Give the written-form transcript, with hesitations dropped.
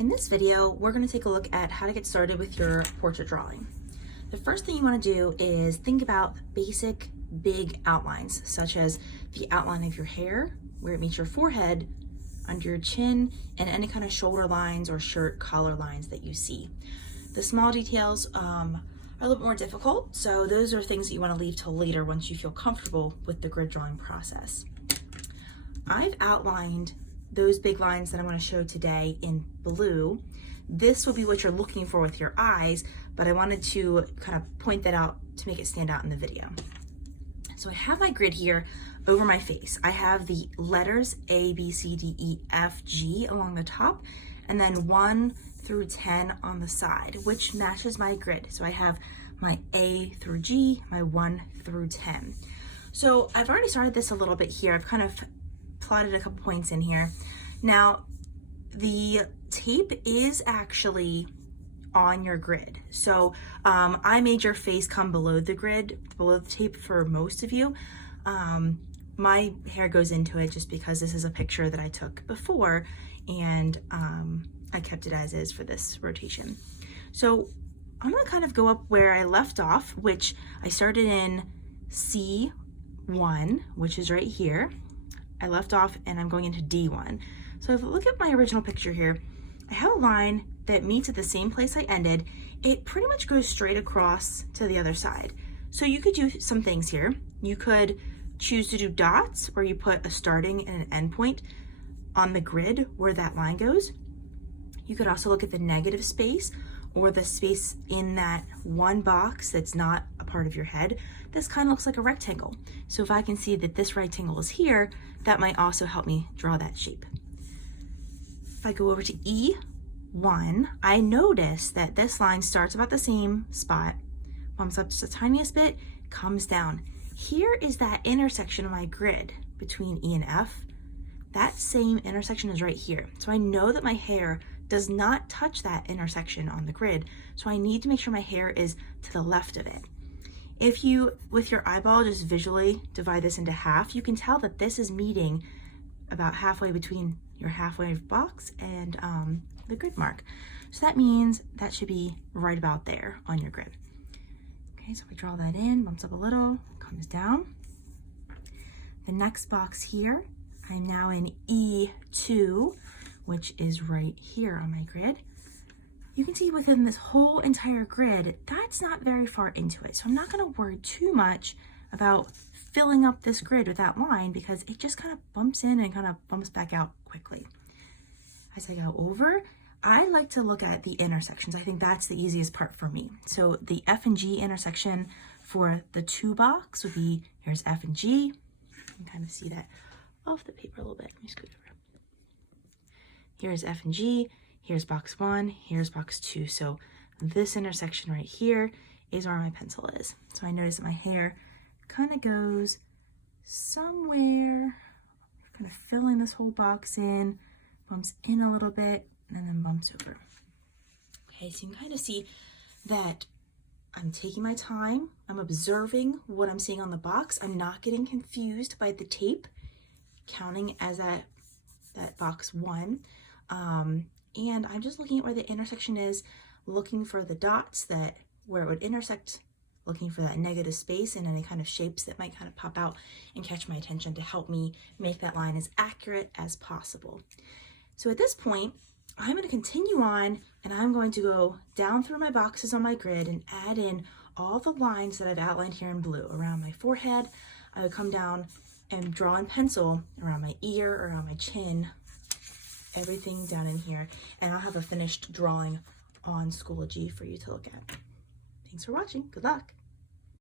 In this video, we're going to take a look at how to get started with your portrait drawing. The first thing you want to do is think about basic big outlines, such as the outline of your hair, where it meets your forehead, under your chin, and any kind of shoulder lines or shirt collar lines that you see. The small details are a little bit more difficult, so those are things that you want to leave till later once you feel comfortable with the grid drawing process. I've outlined those big lines that I want to show today in blue. This will be what you're looking for with your eyes, but I wanted to kind of point that out to make it stand out in the video. So I have my grid here over my face. I have the letters A, B, C, D, E, F, G along the top, and then 1 through 10 on the side, which matches my grid. So I have my A through G, my 1 through 10. So I've already started this a little bit here. I've kind of plotted a couple points in here. Now, the tape is actually on your grid. So I made your face come below the grid, below the tape for most of you. My hair goes into it just because this is a picture that I took before, and I kept it as is for this rotation. So I'm gonna kind of go up where I left off, which I started in C1, which is right here. I left off and I'm going into D1. So if you look at my original picture here, I have a line that meets at the same place I ended. It pretty much goes straight across to the other side. So you could do some things here. You could choose to do dots where you put a starting and an end point on the grid where that line goes. You could also look at the negative space or the space in that one box that's not a part of your head. This kind of looks like a rectangle. So if I can see that this rectangle is here, that might also help me draw that shape. If I go over to E1, I notice that this line starts about the same spot, bumps up just the tiniest bit, comes down. Here is that intersection of my grid between E and F. That same intersection is right here. So I know that my hair does not touch that intersection on the grid, so I need to make sure my hair is to the left of it. If you, with your eyeball, just visually divide this into half, you can tell that this is meeting about halfway between your halfway box and the grid mark. So that means that should be right about there on your grid. Okay, so we draw that in, bumps up a little, comes down. The next box here, I'm now in E2, which is right here on my grid. You can see within this whole entire grid, that's not very far into it. So I'm not gonna worry too much about filling up this grid with that line because it just kind of bumps in and kind of bumps back out quickly. As I go over, I like to look at the intersections. I think that's the easiest part for me. So the F and G intersection for the 2 box would be, here's F and G. You can kind of see that off the paper a little bit. Let me scoot over. Here's F and G, here's box 1, here's box 2. So this intersection right here is where my pencil is. So I notice that my hair kind of goes somewhere, kind of filling this whole box in, bumps in a little bit, and then bumps over. Okay, so you can kind of see that I'm taking my time, I'm observing what I'm seeing on the box, I'm not getting confused by the tape, counting as that box 1. And I'm just looking at where the intersection is, looking for the dots that where it would intersect, looking for that negative space and any kind of shapes that might kind of pop out and catch my attention to help me make that line as accurate as possible. So at this point, I'm going to continue on and I'm going to go down through my boxes on my grid and add in all the lines that I've outlined here in blue. Around my forehead, I would come down and draw in pencil around my ear, around my chin, everything down in here, and I'll have a finished drawing on Schoology for you to look at. Thanks for watching. Good luck.